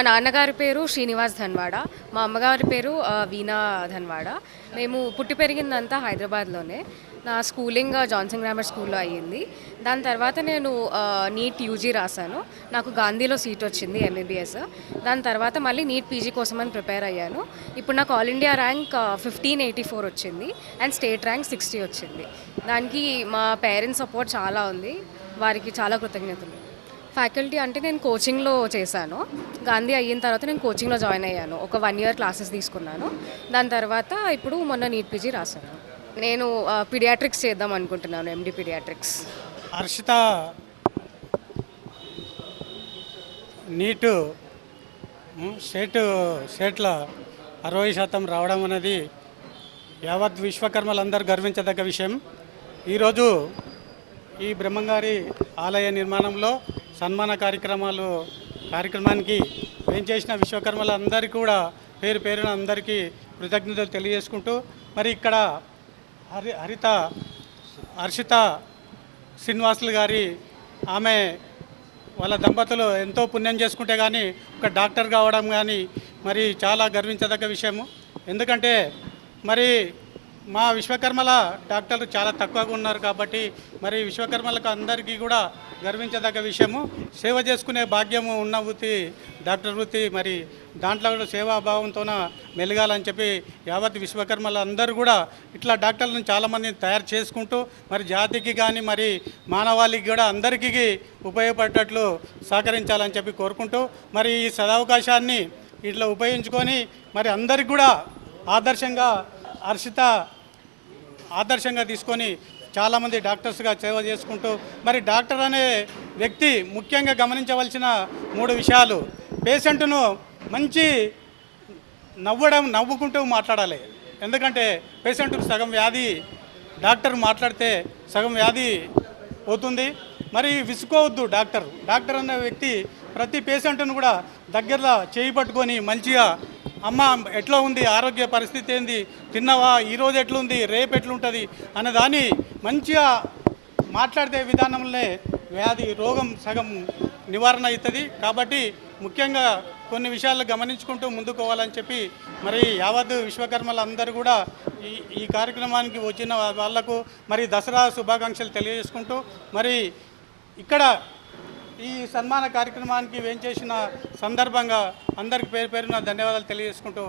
మా నాన్నగారి పేరు శ్రీనివాస్ ధన్వాడ, మా అమ్మగారి పేరు వీణా ధన్వాడ. మేము పుట్టి పెరిగిందంతా హైదరాబాద్లోనే. నా స్కూలింగ్ జాన్సన్ గ్రామర్ స్కూల్లో అయ్యింది. దాని తర్వాత నేను నీట్ యూజీ రాశాను. నాకు గాంధీలో సీట్ వచ్చింది ఎంబీబీఎస్. దాని తర్వాత మళ్ళీ నీట్ పీజీ కోసమని ప్రిపేర్ అయ్యాను. ఇప్పుడు నాకు ఆల్ ఇండియా ర్యాంక్ 1584 వచ్చింది అండ్ స్టేట్ ర్యాంక్ 60 వచ్చింది. దానికి మా పేరెంట్స్ సపోర్ట్ చాలా ఉంది, వారికి చాలా కృతజ్ఞతలు. ఫ్యాకల్టీ అంటే నేను కోచింగ్లో చేశాను. గాంధీ అయిన తర్వాత నేను కోచింగ్లో జాయిన్ అయ్యాను. ఒక 1 year క్లాసెస్ తీసుకున్నాను. దాని తర్వాత ఇప్పుడు మొన్న నీట్ పీజీ రాశాను. నేను పీడియాట్రిక్స్ చేద్దాం అనుకుంటున్నాను, ఎండి పీడియాట్రిక్స్. హర్షిత నీటు స్టేట్లో 60% రావడం అనేది యావత్ విశ్వకర్మలందరూ గర్వించదగ్గ విషయం. ఈరోజు ఈ బ్రహ్మంగారి ఆలయ నిర్మాణంలో సన్మాన కార్యక్రమానికి వేంచేసిన విశ్వకర్మలందరికీ కూడా పేరు పేరున అందరికీ కృతజ్ఞతలు తెలియజేసుకుంటూ, మరి ఇక్కడ హర్షిత శ్రీనివాసులు గారి ఆమె వాళ్ళ దంపతులు ఎంతో పుణ్యం చేసుకుంటే కానీ ఒక డాక్టర్ కావడం కానీ మరి చాలా గర్వించదగ్గ విషయము. ఎందుకంటే మరి మా విశ్వకర్మల డాక్టర్లు చాలా తక్కువగా ఉన్నారు కాబట్టి మరి విశ్వకర్మలకు అందరికీ కూడా గర్వించదగ్గ విషయము. సేవ చేసుకునే భాగ్యము ఉన్న వృత్తి డాక్టర్ వృత్తి. మరి దాంట్లో కూడా సేవాభావంతోన మెలగాలని చెప్పి యావత్ విశ్వకర్మల అందరూ కూడా ఇట్లా డాక్టర్లను చాలామందిని తయారు చేసుకుంటూ మరి జాతికి కానీ మరి మానవాళికి కూడా అందరికీ ఉపయోగపడేటట్లు సహకరించాలని చెప్పి కోరుకుంటూ, మరి ఈ సదవకాశాన్ని ఇట్లా ఉపయోగించుకొని మరి అందరికి కూడా హర్షిత ఆదర్శంగా తీసుకొని చాలామంది డాక్టర్స్గా సేవ చేసుకుంటూ, మరి డాక్టర్ అనే వ్యక్తి ముఖ్యంగా గమనించవలసిన 3 విషయాలు. పేషెంట్ను మంచి నవ్వుకుంటూ మాట్లాడాలి. ఎందుకంటే పేషెంట్కు సగం వ్యాధి డాక్టర్ మాట్లాడితే సగం వ్యాధి పోతుంది. మరి విసుకోవద్దు. డాక్టర్ అనే వ్యక్తి ప్రతి పేషెంట్ను కూడా దగ్గరలో చేయి పట్టుకొని మంచిగా, అమ్మ ఎట్లా ఉంది, ఆరోగ్య పరిస్థితి ఏంది, తిన్నావా, ఈరోజు ఎట్లుంది, రేపు ఎట్లుంటుంది అనే దాన్ని మంచిగా మాట్లాడితే విధానంలో రోగం సగం నివారణ అవుతుంది. కాబట్టి ముఖ్యంగా కొన్ని విషయాలు గమనించుకుంటూ ముందుకు పోవాలని చెప్పి మరి యావత్ విశ్వకర్మలందరూ కూడా ఈ కార్యక్రమానికి వచ్చిన వాళ్లకు మరి దసరా శుభాకాంక్షలు తెలియజేసుకుంటూ, మరి ఇక్కడ ఈ సన్మాన కార్యక్రమానికి వేంచేసిన సందర్భంగా అందరికి పేరు పేరున ధన్యవాదాలు తెలియజేసుకుంటూ